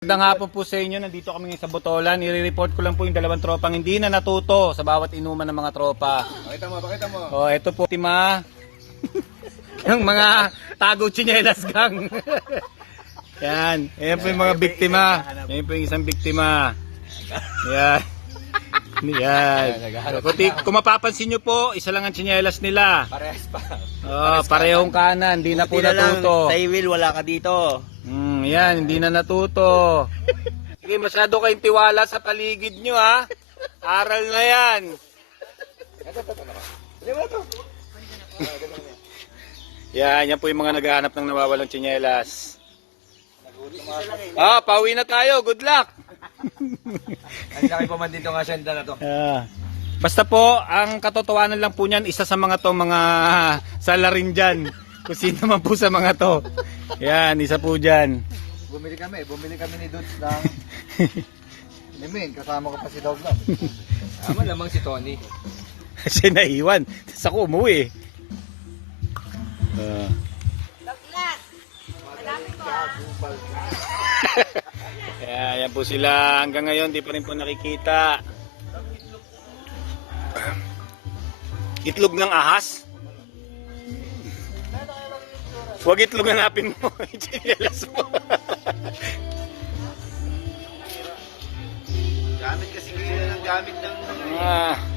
Magandang hapon po sa inyo. Nandito kami ngayon sa Botolan. I-report ko lang po yung dalawang tropang hindi na natuto sa bawat inuman ng mga tropa. Pakita mo, pakita mo. Oh, ito po tima. yung mga tago chinelas gang. Yan. Ayan po yung mga biktima. Ayan po yung isang biktima. Yan. Yan. Kung, kung mapapansin nyo po, isa lang ang chinelas nila. Parehas pa. Oh, parehong kanan, hindi na po natuto. Sa wala ka dito. Yan, hindi na natuto. Sige, masyado kayong tiwala sa paligid nyo, ha? Aral na yan. yan, yan po yung mga naghahanap ng nawawalang tsinelas. Ah, pauwi na tayo. Good luck. Ang laki pa man dito nga senda na to. Ah. Basta po, ang katotohanan lang po niyan, isa sa mga to mga salarin dyan. Kung sino man po sa mga to. Yan, isa po dyan. Bumili kami, bumili kami ni Dudes ng Limin, kasama ko pa si Douglas. Tama lamang si Tony. Kasi naiwan. Tapos ako umuwi. Ah. Kaya yan po sila hanggang ngayon di pa rin po nakikita. Itlog ng ahas? Huwag itlog hanapin mo. Chinelas mo. gamit kasi kayo ng gamit ng... Ah.